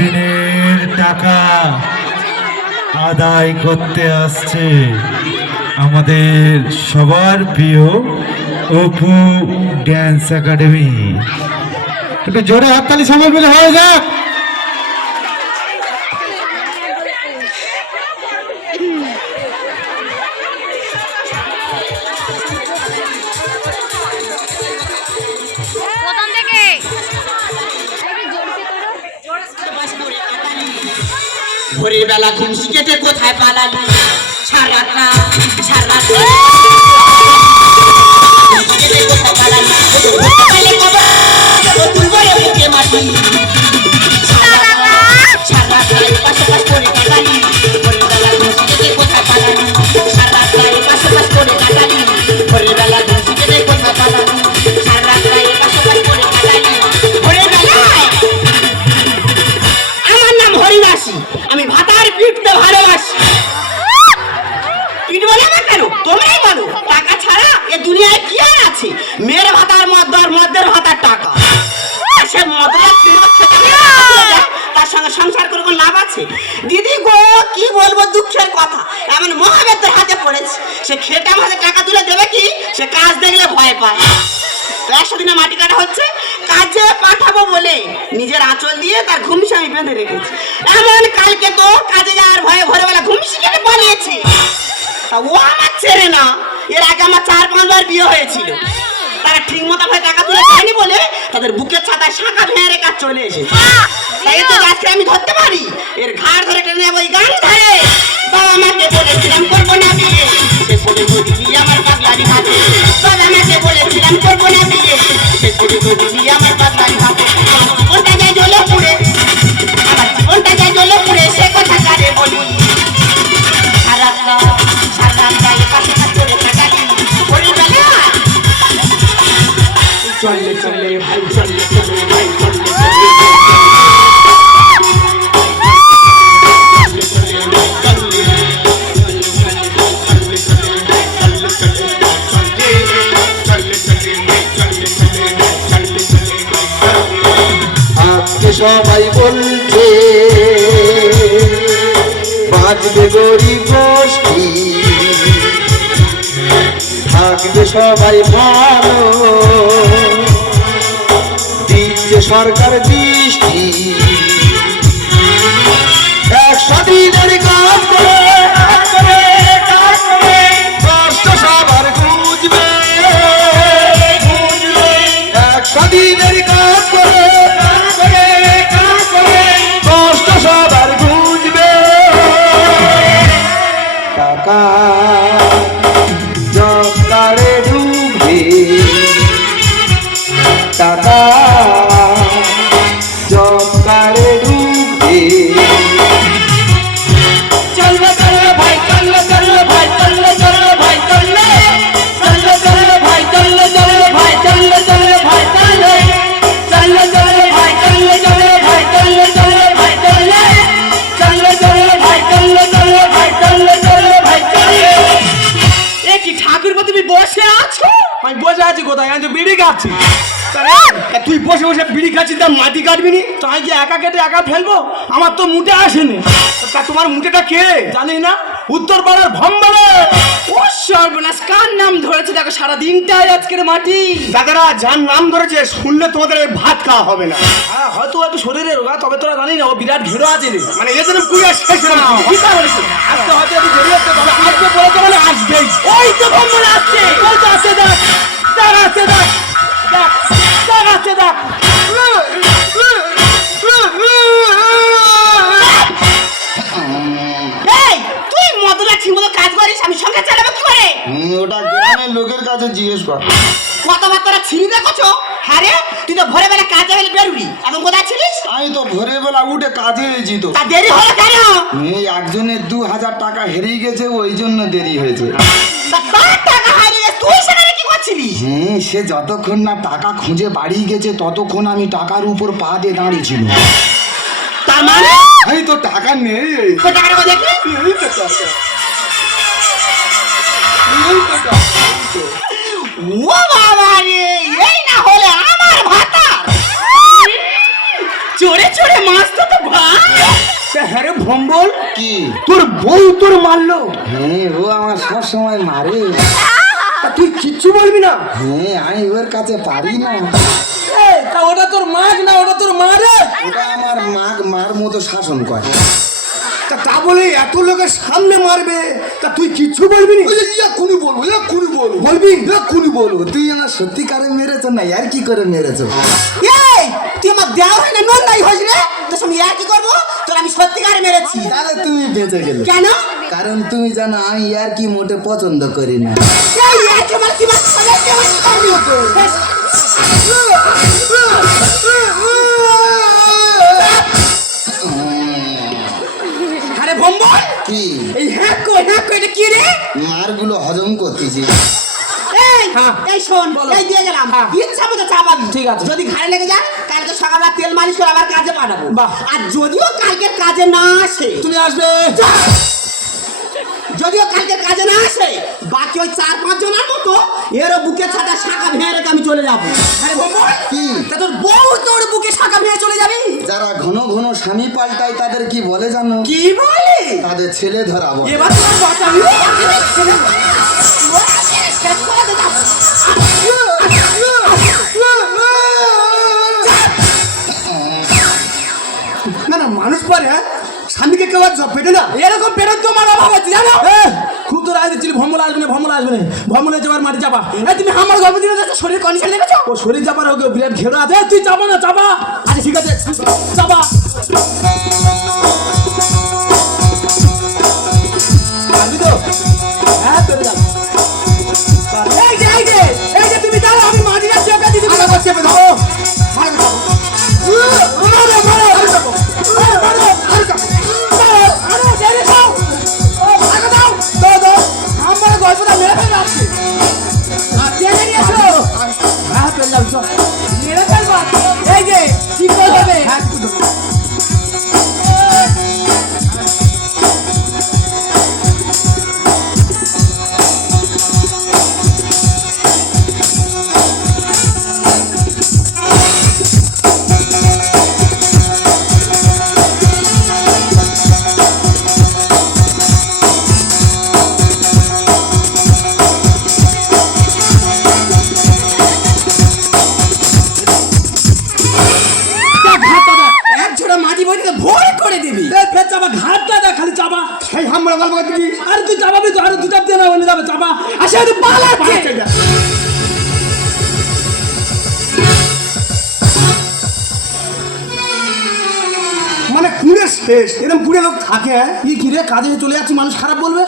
দিনের টাকা আদায় করতে আসছে আমাদের সবার প্রিয় অপু ড্যান্স একাডেমি। একটু জোরে হাততালি সবাই মিলে হয়ে যাক। ভোরের বেলা ঘুম কেটে কোথায় পালালি সারা কোথায় পালালি মুখে মাটি পাশাপাশ করে কাটালি ভোরের বেলা ঘুম কেটে কোথায় পালালি সারা পাশাপাশ করে কাটালি ভোরের বেলা ঘুম কেটে কোথায় পালালি সারা পাশাপাশ করে কাটালি ভোরের বেলায়। আমার নাম হরিদাসী, আমি ভাতার পিঠতে ভালোবাসি। পিঠ বলে না কেন তোমরাই বলো, টাকা ছাড়া এ দুনিয়ায় কি আর আছে? মেয়ের ভাতার মদ্দার ভাতার টাকা, সে মদের তার সঙ্গে সংসার করে কোনো লাভ আছে? দিদি গো কি বলবো দুঃখের কথা, এমন মহাবেদের হাতে পড়েছে। সে খেটে আমাদের টাকা তুলে দেবে কি? সে কাজ দেখলে ভয় পায়। 100 দিনে মাটি কাটা হচ্ছে, কাজে পাঠাবো বলে নিজের আঁচল দিয়ে তার ঘুমসি আমি বেঁধে রেখেছি। এমন কালকে তো কাজে যাওয়ার ভয়ে ভোরবেলা ঘুমসি কেটে পালিয়েছে। ও আমার ছেড়ে না, এর আগে আমার 4-5 বার বিয়ে হয়েছিল। তারা ঠিক মতো ভাই টাকা তুলে দেয়নি বলে তাদের বুকের ছাতায় শাঁখা ভেঙে রেখে চলে এসেছে। তাই তো আজকে আমি ধরতে পারি, এর ঘাড় ধরে টেনে ওই গান ধরে। বাবা আমাকে বলেছিলাম করবো না বিয়ে, সে করে দিবি আমার পাগলারি হাতে। বাবা আমাকে বলেছিলাম করবো না বিয়ে, সে করে দিবি আমার পাগলারি হাতে। জীবনটা যায় জ্বলে পুড়ে, আমার জীবনটা যায় জ্বলে পুড়ে, সে কথা কারে বলি। সারা গায়ে পাশে করে কাটালি ভোরের বেলা। চলে চলে ভাই চলে চলে ভাই চলে আজকে সবাই বলছে বাঁচবে গরিব গোষ্ঠী, থাকবে সবাই ভালো, দিচ্ছে সরকার দৃষ্টি। 100 দিনের কাজ করে কষ্ট সবার বুঝবে। 100 দিনের কাজ করে কষ্ট সবার বুঝবে। টাকা জকারে ডুবে, টাকা জকারে ডুবে। চললে চললে ভাই চললে চললে ভাই চললে চললে ভাই চললে চললে চললে ভাই চললে চললে ভাই চললে চললে ভাই চললে চললে চললে ভাই চললে চললে ভাই চললে চললে ভাই চললে চললে চললে ভাই চললে চললে ভাই চললে চললে ভাই চললে। এ কি ঠাকুরপো তুমি বসে আছো? আমি বসে আছি কোথায়? আমি তো বিড়ি খাচ্ছি। তুই বসে বসে বিড়ি খাচ্ছিস, তা মাটি কাটবি নি? তাই যে একা কেটে একা ফেলবো? আমার তো মুটে আসেনি। তা তোমার মুটেটা কে জানি না? উত্তর পাড়ার ভম্বলে। ও সর্বনাশ, কার নাম ধরেছে দেখো, সারা দিনটাই আজকের মাটি। দাদারা যার নাম ধরেছে শুনলে তোমাদের ভাত খাওয়া হবে না। হ্যাঁ হয়তো একটু শরীরে রোগা, তবে তোরা জানি না ও বিরাট ঘেরো আছে রে। মানে এদের কুড়িয়ে শেষ না আজকে হয়তো একটু দেরি হচ্ছে, তবে আজকে বলেছে মানে আসবেই। ওই তো ভম্বল আসছে, ওই তো আসছে, দেখ দেখ আসছে, দেখ দেখ দেখ আসছে, দেখ। এই তুই মদলা ঠিকমতো কাজ করিস, আমি সংসার চালাবো কি করে? ওটা গ্রামের লোকের কাছে জিজ্ঞেস কর। কথাবার্তা ছিঁড়ি দেখছো? হ্যাঁ রে, তুই তো ভোরে বেলা কাজে বেরিয়ে বেরুবি, এখন কোথায় ছিলিস? আমি তো ভোরে বেলা উঠে কাজে গেছি তো। তা দেরি হলো কেন? এই একজনের 2000 টাকা হেরিয়ে গেছে, ওই জন্য দেরি হয়েছে। তা তার টাকা হারিয়ে তুই সেখানে কি করছিলিস? হ্যাঁ, সে যতক্ষণ না টাকা খুঁজে বাড়ি গেছে ততক্ষণ আমি টাকার উপর পা দিয়ে দাঁড়িয়েছিল। তার মানে আমি তো টাকা নেই। কত টাকা দেবো দেখি? এই তো টাকা। ও বাবা রে, এই না হলে আমার ভাতা চড়ে চড়ে মাছ তো ভম্বল, কি? তোর বউ তোর মারলো? হ্যাঁ, ও আমার সব সময় মারে। তা তুই কিচ্ছু বলবি না? হ্যাঁ, আমি ওর কাছে পারি না। তা ওটা তোর মাগ না, ওটা তোর মা রে? ওটা আমার মার মতো শাসন করে। তা বলে এত লোকের সামনে মারবে, তা তুই কিচ্ছু বলবি না? এক্ষুনি বলবো, এক্ষুনি বলবো, বলবি? এক্ষুনি বলবো। তুই আমার সত্যিকারে মেরেছ না আর কি করে মেরেছ? এই তুই আমার দেওয়া হয় না নন্দাই হইস রে, তোর সঙ্গে আর কি করবো? তোর আমি সত্যিকারে মেরেছি। তাহলে তুমি বেঁচে গেলে কেন? কারণ তুমি জানো আমি আর কি মোটে পছন্দ করি না। এই আর কি মানে কি মানে কি মানে আরে ভম্বল, কি? এই হ্যাক কই এটা কি রে? মারগুলো হজম করতেছি। এই হ্যাঁ। এই শোন, বলো। এই দিয়ে গেলাম, হ্যাঁ। ইচ্ছা মতো চাপাবি। ঠিক আছে। যদি ঘাড়ে লেগে যায় কালকে সকালবেলা তেল মালিশ করে আবার কাজে পাঠাবো। বাহ। আর যদিও কালকে কাজে না আসে, তুমি আসবে? যদিও কালকে কাজে না আসে, বাকি ওই 4-5 জনের মতো এরও বুকে ছাটা শাখা ভেঙে রেখে আমি চলে যাবো। আরে বাবা, কি? তা তোর বউ তোর বুকে শাখা ভেঙে চলে যাবি? যারা ঘন ঘন স্বামী পাল্টায় তাদের কি বলে জানো? কি বলে? তাদের ছেলে ধরা বলে। এবার তোমার বাঁচাবি? শেষ করে দে যাবো। না না, মানুষ পারে হ্যাঁ, স্বামীকে কেউ আর জব পেটে না। এরকম পেরোন তোমার অভাব আছে জানো? খুব তো রায় দিচ্ছিল ভম্বল আসবে না, ভম্বল আসবে না, ভম্বলে যাবার মাটি চাপা। তুমি আমার গল্প দিলে শরীর কন্ডিশন দেখেছো? ও শরীর চাপার ওকে বিরাট ঘেরা আছে। তুই চাপা না, চাপা। আচ্ছা ঠিক আছে, চাপা। পারবি তো? হ্যাঁ, পেরে যাবে। এই যে তুমি দাঁড়াও, আমি মাটিটা চেপে দিতে আগে চেপে দাও। গল্পটা মেরে ফেলবে আপনি। টেনে নিয়ে এসো। হ্যাঁ, পেরে যাবে, চল। মেরে ফেলবো। এই যে ঠিক করে দেবে। হ্যাঁ, ঠিক আছে। এক ঝোড়া মাটি বইতে ভোর করে দিবি। ফের চাপা, ঘাটটা দেখ, খালি চাপা। সেই হামড়া গল্প করবি। আরে তুই চাপাবি তো, আরে দু চাপ দিয়ে না, অন্য যাবে, চাপা। আসে তুই পালাচ্ছে। মানে পুড়ে শেষ, এরকম পুড়ে লোক থাকে? হ্যাঁ, কি রে, কাজে চলে যাচ্ছি, মানুষ খারাপ বলবে?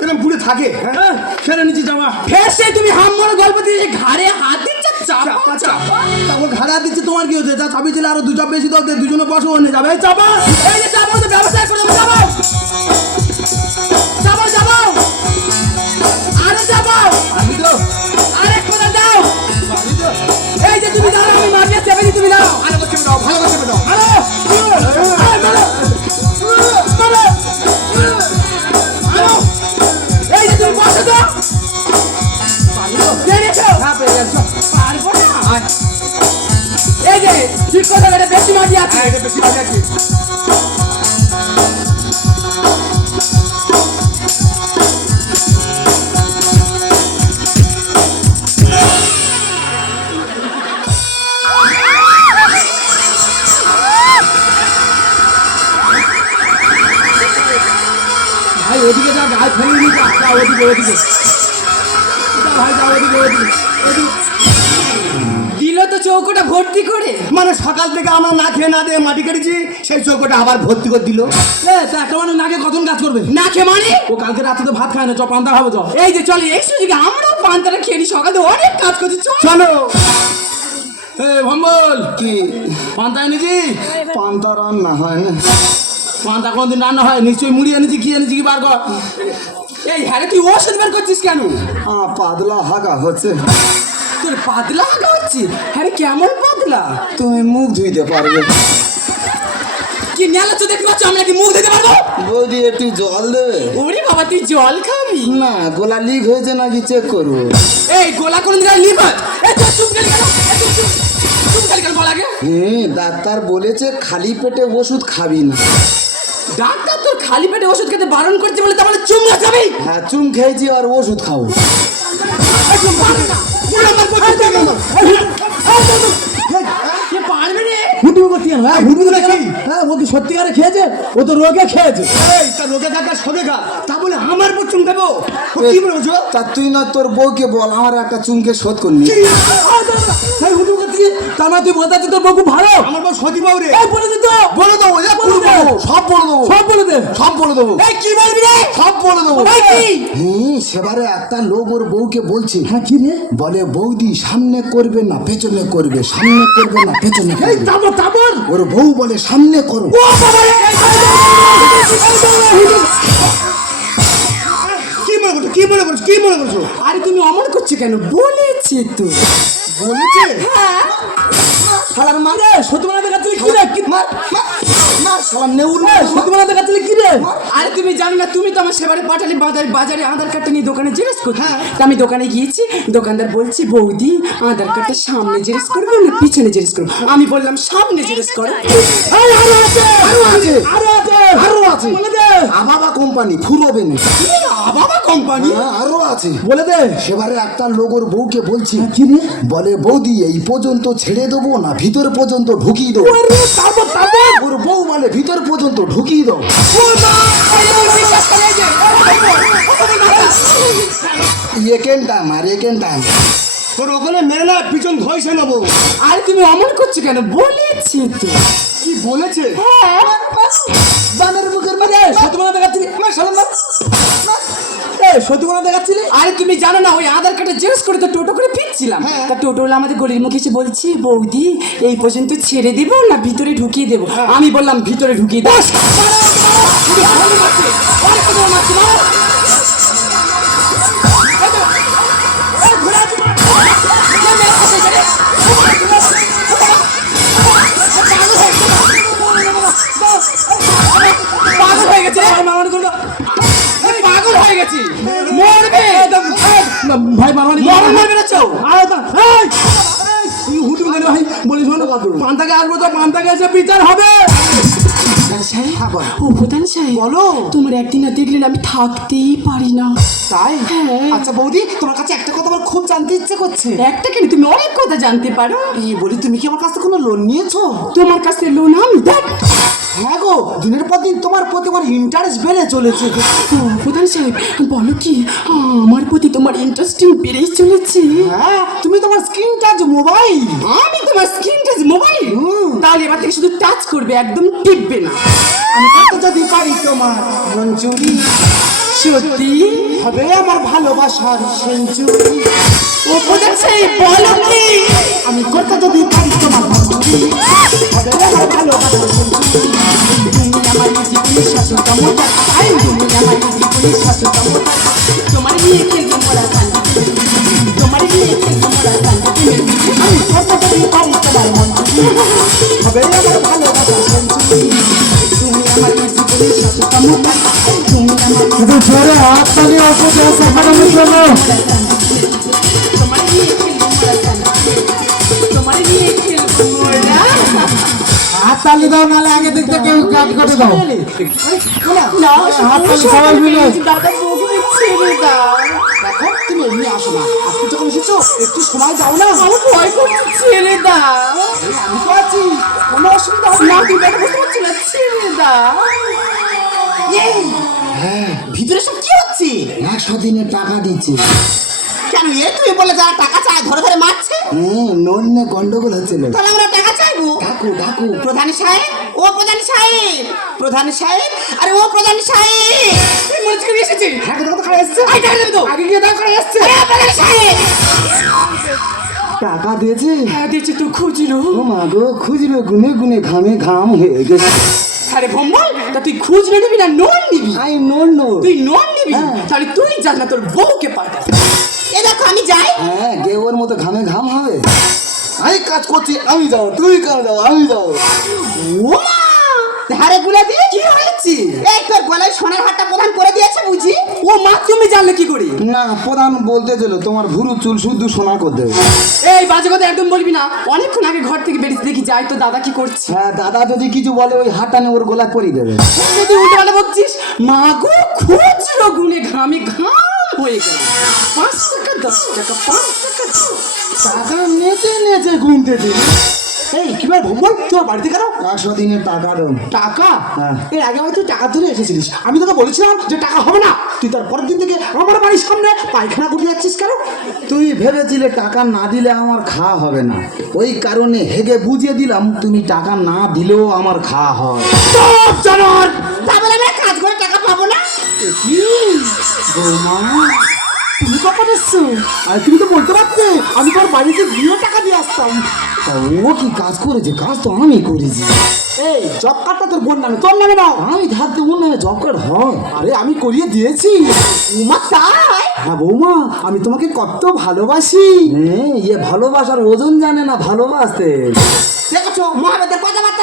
এরকম পুড়ে থাকে? হ্যাঁ, ছেড়ে নিচ্ছি জামা। ফের সে তুমি হাম্মর গল্প দিয়ে ঘাড়ে হাত দিচ্ছ, চাপা চাপা। তারপর ঘাড়ে হাত দিচ্ছে, তোমার কি হচ্ছে? যা চাবি দিলে আরো দু চাপ বেশি দাও, দুজনে বসো, অন্য যাবে। এই চাপা। এই যে চাপা তো ব্যবস্থা করে দেবো, চাপাও চাপাও চাপাও। আরে চাপাও, আমি তো আরে কোথা দাও। আমি তো এই যে তুমি দাঁড়াও, আমি মাটিটা চেপে দিই, তুমি দাও। ভালো করে চেপে দাও, ভালো করে চেপে দাও। আরে এই যে তুমি বসো তো। পেরেছো? হ্যাঁ, পেরে যাচ্ছ। পারবো না। এই যে ঠিক কথা, এটা বেশি মাটি আছে। হ্যাঁ, এটা বেশি ভালো আছে। ভাই ওদিকে যা, গায়ে ফেলে নিয়ে যা, যা ওদিকে, ওদিকে যা ভাই, যা ওদিকে, ওদিকে, ওদিকে। দিল তো চৌকোটা ভর্তি করে। মানে সকাল থেকে আমরা না খেয়ে না দিয়ে মাটি কেটেছি, সেই চৌকোটা আবার ভর্তি করে দিল। তা একটা মানে নাকে কখন কাজ করবে? না খেয়ে মানে ও কালকে রাতে তো ভাত খায় না, চ পান্তা খাবো, চ। এই যে চলে এই সুযোগে আমরাও পান্তাটা খেয়ে নি, সকালে অনেক কাজ করছি, চল। চলো। এ ভম্বল, কি? পান্তা এনেছি? পান্তা রান্না হয় না। পান্তা কোনদিন রান্না হয়? নিশ্চয়ই মুড়ি এনেছি, কি এনেছি, কি বার কর। এই হ্যাঁ, তুই ওষুধ বের করছিস কেন? পাতলা হাগা হচ্ছে। তোর পাতলা হাঁকা হচ্ছে? হ্যাঁ, কেমন পাতলা? তুমি মুখ ধুইতে পারবে? কি নেলা তো দেখতে পাচ্ছ, আমরা কি মুখ দিতে পারবো? বৌদি একটু জল দেবে? ওরে বাবা, তুই জল খাবি? না, গোলা লিক হয়েছে নাকি চেক করবো। এই গোলা কোন দিকে লিভার? এই তুই চুপ গেলি কেন? এই তুই চুপ গেলি কেন? বল আগে। ডাক্তার বলেছে খালি পেটে ওষুধ খাবি না। ডাক্তার তোর খালি পেটে ওষুধ খেতে বারণ করছে বলে তাহলে চুমড়া যাবে? হ্যাঁ চুম খেয়েছি আর ওষুধ খাবো। পারবে রে? হুটুম করতে গেল, হ্যাঁ হুটুম নাকি? হ্যাঁ ও কি সত্যিকারে খেয়েছে? ও তো রোগে খেয়েছে। এই তা রোগে থাকা সবে খা, তা বলে আমার উপর চুম খাবো? ও কি বলছো? তা তুই না তোর বউকে বল আমার একটা চুমকে শোধ করনি। হুটুম করতে গিয়ে তা না তুই বলতে তোর বউ খুব ভালো। আমার বউ সতী বউ রে। এই বলে দে তো। বলে দেবো বলে দে। সব বলে দেবো, সব বলে দে। সব বলে দেবো, এই কি বলবি রে? সব বলে দেবো। এই কি? সেবারে একটা লোক ওর বউকে বলছে, হ্যাঁ কি রে? বলে বৌদি সামনে করবে না পেছনে করবে, সামনে করবে না পেছনে এই করবে। তাবর তাবর। ওর বউ বলে সামনে করো। ও বাবা রে! কি মনে করছো? কি মনে করছো? কি মনে করছো? আরে তুমি অমন করছো কেন? বলেছে তো। বলেছে? শালার মা রে, সত্যি বলা দেখাচ্ছিলি কি রে? কি মার মার শালার নেউল রে, সত্যি বলা দেখাচ্ছিলি কি রে? আরে তুমি জানো না, তুমি তো আমার সেবারে পাঠালি বাজারে আধার কার্ডটা নিয়ে দোকানে জেরক্স করতে। তা আমি দোকানে গিয়েছি, দোকানদার বলছি বৌদি আধার কার্ডটা সামনে জেরক্স করবো না পিছনে জেরক্স করবো? আমি বললাম সামনে জেরক্স করো। এই আরো আছে, আরো আছে, আরো আছে, আরো আছে। বলে দে। আবাবা কোম্পানি ফুরোবে না। বাবা কোম্পানি আরো আছে। বলে দে। সেবারে একটা লোক ওর বউকে বলছি, কি রে? বলে বৌদি এই পর্যন্ত ছেড়ে দেবো না ভিতর পর্যন্ত ঢুকিয়ে দেবো? ওরে তাবর তাবর। ওর বউ বলে ভিতর পর্যন্ত ঢুকিয়ে দাও। একেন টাইম আর একেন টাইম। তোর ওখানে মেরে না পিছন ঘষে নেবো। আরে তুমি অমন করছো কেন? বলেছি তো। কি বলেছে? বানের মুখের আরে সত্যি বলা দেখাচ্ছিলি? আমার শালার মা। এই সত্যি বলা দেখাচ্ছিলি? আরে তুমি জানো না, ওই আধার কার্ডে জেরক্স করে তো টোটো করে ফিরছিলাম। তা টোটোওয়ালা আমাদের গলির মুখে এসে বলছি বৌদি এই পর্যন্ত ছেড়ে দেবো না ভিতরে ঢুকিয়ে দেবো? আমি বললাম ভিতরে ঢুকিয়ে দেবো। পাগল হয়ে গেছে, পাগল হয়ে গেছি, মরবে। ভাই মারমানি মরণ মারবে না চৌ। হুটুম কেন ভাই বলিস না? পান্তাকে আসবো তো পান্তাকে এসে বিচার হবে। ও প্রধান সাহেব, বলো। তোমার একদিন না দেখলেন আমি থাকতেই পারি না। তাই? হ্যাঁ। আচ্ছা বৌদি, তোমার কাছে একটা কথা আমার খুব জানতে ইচ্ছে করছে। একটা কেন, তুমি অনেক কথা জানতে পারো। বলি তুমি কি আমার কাছ থেকে কোনো লোন নিয়েছো? তোমার কাছে লোন আমি দেখ। হ্যাঁ গো, দিনের পর দিন তোমার প্রতি আমার ইন্টারেস্ট বেড়ে চলেছে। ও প্রধান সাহেব, বলো কি আমার প্রতি তোমার ইন্টারেস্টিং বেড়েই চলেছে? হ্যাঁ, তুমি তোমার স্ক্রিন টাচ মোবাইল। আমি তোমার স্ক্রিন টাচ মোবাইল? তাহলে এবার থেকে শুধু টাচ করবে, একদম টিপবে না। আমি কত যদি পারি তোমার মঞ্জুরি, সত্যি হবে আমার ভালোবাসার সেঞ্চুরি। ও প্রধান সাহেব বলো কি? আমি কত যদি পারি তোমার মঞ্জুরি, হবে আমার ভালোবাসার সেঞ্চুরি। তুমি আমার জীবনের শাশ্বতম টাই, তুমি আমার জীবনের শাশ্বতম। তোমার নিয়ে খেলবো মোরা শান্তি, তোমার নিয়ে খেলবো মোরা শান্তি। আমি কত যদি পারি তোমার মঞ্জুরি, হবে আমার ভালোবাসার সেঞ্চুরি। তুমি আমার জীবনের শাশ্বতম টাই, তুমি আমার একটু জোরে হাত তালি অপু ড্যান্স একাডেমির জন্য। তোমার নিয়ে খেলবো মোরা শান্তি, তোমার নিয়ে খেলবো মোরা। হাত তালি দাও, নাহলে আগে দেখতে কেউ কাট করে দাও। না হাত তালি সবাই মিলে। দাদা বউকে ছেড়ে দাও। দেখো তুমি এমনি আসো না, আজকে যখন এসেছো একটু সময় দাও না। আমার ভয় করছে, ছেড়ে দাও। আমি তো আছি, কোনো অসুবিধা হবে না না। তুই ব্যাটা বুঝতে পারছি না, ছেড়ে দাও। এই, হ্যাঁ ভিতরে সব কি হচ্ছে? 100 দিনের টাকা দিচ্ছে। কেন এ তুমি বলে যারা টাকা চায় ধরে ধরে মারছে? লোন নিয়ে গন্ডগোল হচ্ছিল। তাহলে আমরা টাকা চাইবো? ডাকু ডাকু। প্রধান সাহেব, ও প্রধান সাহেব, প্রধান সাহেব, আরে ও প্রধান সাহেব, এই মনে থেকে এসেছে। হ্যাঁ দেখো তো খারাপ এসছে। আই টাকা দেবে তো? আগে গিয়ে দাম করে এসছে। আরে প্রধান সাহেব, টাকা দিয়েছে। হ্যাঁ দিয়েছে তো, খুঁজলো। ও মা গো, খুচরো গুনে গুনে ঘামে ঘাম হয়ে গেছে। আরে ভম্বল, তা তুই খুঁজলে নিবি না লোন নিবি? I known no. তুই লোন নিবি? হ্যাঁ। তাহলে তুই যাস না, তোর বউকে পাঠা। এ দেখো আমি যাই। হ্যাঁ গে ওর মতো ঘামে ঘাম হবে। আমি কাজ করছি, আমি যাও, তুই কাজ যাও, আমি যাও। ও মা, ধারে গুলে দিয়ে কি হয়েছে? এই তোর গলায় সোনার হারটা প্রদান করে দিয়েছে বুঝি। ও মা, তুমি জানলে কি করে? না প্রধান বলতে ছিল তোমার ভুরু চুল শুদ্ধ সোনা করে দেবে। এই বাজে কথা একদম বলবি না। অনেকক্ষণ আগে ঘর থেকে বেরিয়ে দেখি যাই তো দাদা কি করছে। হ্যাঁ দাদা যদি কিছু বলে ওই হাতটা নিয়ে ওর গলা করে দেবে। যদি উল্টো পাল্টা বলছিস, মা গো খুচরো গুনে ঘামে ঘাম হয়ে গেল। 5 টাকা 10 টাকা 5 টাকা টাকা নেচে নেচে গুনতে দিন। এই কিবার ভগবান তোর বাড়িতে কেন 100 দিনের টাকা দেন। টাকা? হ্যাঁ। এর আগে হয়তো টাকা ধরে এসেছিলিস, আমি তোকে বলেছিলাম যে টাকা হবে না। তুই তার পরের দিন থেকে আমার বাড়ির সামনে পায়খানা করে যাচ্ছিস কেন? তুই ভেবেছিলে টাকা না দিলে আমার খাওয়া হবে না, ওই কারণে হেগে বুঝিয়ে দিলাম তুমি টাকা না দিলেও আমার খাওয়া হয়। সব জানার তা বলে আমরা কাজ করে টাকা পাবো না? তুমি কখন এসছো? আর তুমি তো বলতে পারতে আমি তোর বাড়িতে গিয়ে টাকা দিয়ে আসতাম। তা ও কি কাজ করেছে? কাজ তো আমি করেছি। এই জব কার্ডটা তোর বোন নামে, তোর নামে না। আমি ধার দেবো না, জব কার্ড হয়। আরে আমি করিয়ে দিয়েছি। উমা তাই? হ্যাঁ বৌমা, আমি তোমাকে কত ভালোবাসি। ভালোবাসার ওজন জানে না ভালোবাসতে। দেখেছো মহাবেদের কথাবার্তা